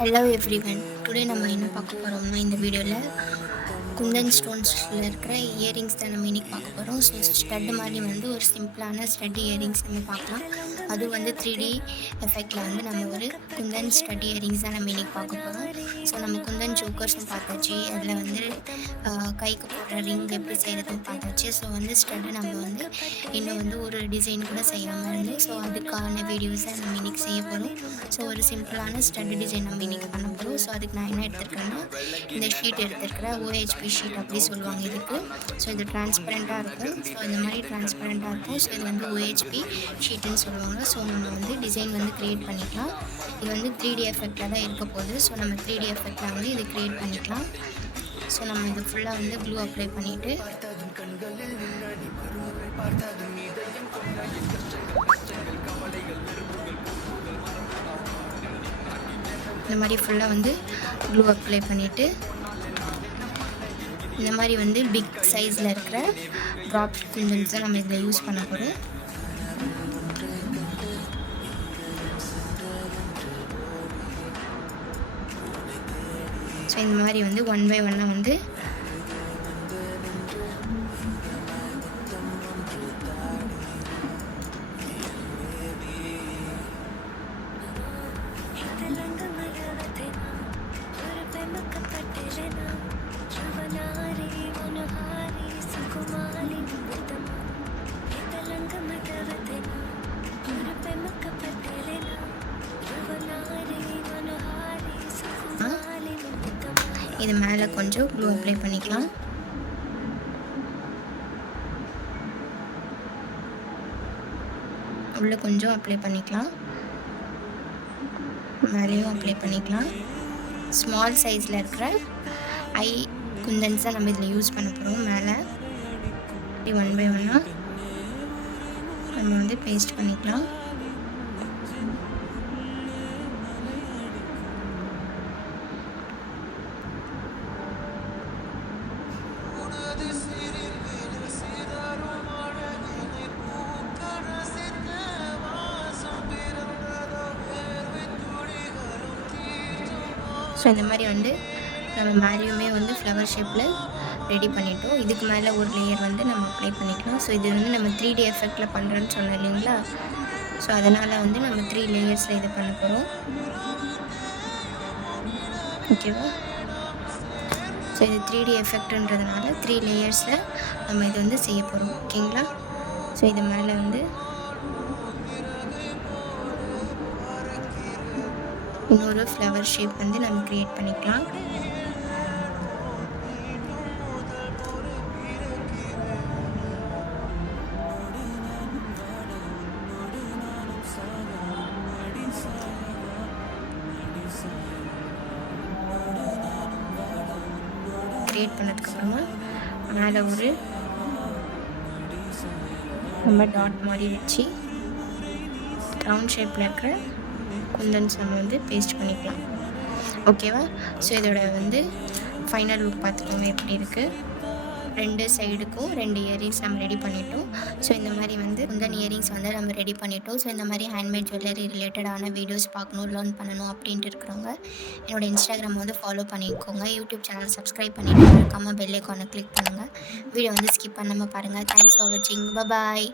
Hello everyone. Today நம்ம என்ன பார்க்க போகிறோம்னா இந்த வீடியோவில் குந்தன் ஸ்டோன்ஸில் இருக்கிற இயரிங்ஸ் தான் நம்ம இன்றைக்கி பார்க்க போகிறோம். ஸோ ஸ்டட்டு மாதிரி வந்து ஒரு சிம்பிளான ஸ்டட் இயரிங்ஸ் நம்ம பார்க்கலாம். அதுவும் வந்து 3D எஃபெக்டில் வந்து நம்ம ஒரு குந்தன் ஸ்டட் இயரிங்ஸ் தான் நம்ம இன்றைக்கி பார்க்க போகிறோம். ஸோ நம்ம குந்தன் ஜோக்கர்ஸும் பார்த்தாச்சு, அதில் வந்து கைக்கு போடுற ரிங் எப்படி செய்கிறதுன்னு பார்த்தாச்சு. ஸோ வந்து ஸ்டட்டு நம்ம வந்து இன்னும் வந்து ஒரு டிசைன் கூட செய்யாமல் இருந்தோம். ஸோ அதுக்கான வீடியோஸை நம்ம இன்றைக்கி செய்ய போகிறோம். ஸோ ஒரு சிம்பிளான ஸ்டட் டிசைன் நம்ம இன்றைக்கி பண்ண போகிறோம். ஸோ அதுக்கு நான் என்ன எடுத்திருக்கேன்னா இந்த ஷீட் எடுத்துருக்கிறேன், OHP ஷீட் அப்படி சொல்லுவாங்க இதுக்கு. ஸோ இது டிரான்ஸ்பரண்ட்டாக இருக்கும். ஸோ இந்த மாதிரி டிரான்ஸ்பரண்ட்டாக இருக்கும். ஸோ இது வந்து OHP ஷீட்டுன்னு சொல்லுவாங்க. ஸோ நம்ம வந்து டிசைன் வந்து க்ரியேட் பண்ணிக்கலாம். இது வந்து 3D எஃபெக்டில் தான் இருக்க போகுது. ஸோ நம்ம 3D எஃபெக்டில் வந்து இது க்ரியேட் பண்ணிக்கலாம். ஸோ நம்ம இது ஃபுல்லாக வந்து க்ளூ அப்ளை பண்ணிவிட்டு இந்த மாதிரி ஃபுல்லாக வந்து க்ளூ அப்ளை பண்ணிவிட்டு இந்த மாதிரி வந்து பிக் சைஸில் இருக்கிற ட்ராப் குந்தன்ஸ் தான் நம்ம இதில் யூஸ் பண்ண போகிறோம். ஸோ இந்த மாதிரி வந்து 1 by 1 வந்து இது மேலே கொஞ்சம் க்ளூ அப்ளை பண்ணிக்கலாம். உள்ளே கொஞ்சம் அப்ளை பண்ணிக்கலாம், மேலேயும் அப்ளை பண்ணிக்கலாம். ஸ்மால் சைஸில் இருக்கிற ஐ குந்தன்ஸ் தான் நம்ம இதில் யூஸ் பண்ண போகிறோம். மேலே 1 by 1 நம்ம வந்து பேஸ்ட் பண்ணிக்கலாம். ஸோ இந்த மாதிரி வந்து நம்ம மேலேயுமே வந்து ஃப்ளவர் ஷேப்பில் ரெடி பண்ணிட்டோம். இதுக்கு மேலே ஒரு லேயர் வந்து நம்ம அப்ளை பண்ணிக்கலாம். ஸோ இது வந்து நம்ம 3D எஃபெக்டில் பண்ணுறோன்னு சொன்னோம் இல்லைங்களா. ஸோ அதனால் வந்து நம்ம 3 லேயர்ஸில் இது பண்ண போகிறோம். ஓகேவா. ஸோ இது 3D எஃபெக்ட்ன்றதுனால 3 லேயர்ஸில் நம்ம இது வந்து செய்ய போகிறோம். ஓகேங்களா. ஸோ இது மேலே வந்து இன்னொரு ஃப்ளவர் ஷேப் வந்து நம்ம க்ரியேட் பண்ணிக்கலாம். க்ரியேட் பண்ணதுக்கப்புறமா மேலே ஒரு நம்ம டாட் மாதிரி வச்சு ரவுண்ட் ஷேப்பில் இருக்கிற குந்தன்ஸ் நம்ம வந்து பேஸ்ட் பண்ணிக்கலாம். ஓகேவா. ஸோ இதோட வந்து ஃபைனல் லுக் பார்த்துக்கோங்க எப்படி இருக்குது. 2 சைடுக்கும் 2 இயரிங்ஸ் நம்ம ரெடி பண்ணிட்டோம். ஸோ இந்த மாதிரி வந்து குந்தன் இயரிங்ஸ் வந்து நம்ம ரெடி பண்ணிட்டோம். ஸோ இந்த மாதிரி ஹேண்ட்மேட் ஜுவல்லரி ரிலேட்டடான வீடியோஸ் பார்க்கணும், லேர்ன் பண்ணணும் அப்படின்ட்டு இருக்கிறவங்க என்னோடய இன்ஸ்டாகிராம் வந்து ஃபாலோ பண்ணிக்கோங்க. யூடியூப் சேனல் சப்ஸ்கிரைப் பண்ணிட்டு மறக்காமல் பெல் ஐக்கானை கிளிக் பண்ணுங்கள். வீடியோ வந்து ஸ்கிப் பண்ணாமல் பாருங்கள். தேங்க்ஸ் ஃபார் வாட்சிங். பாய்.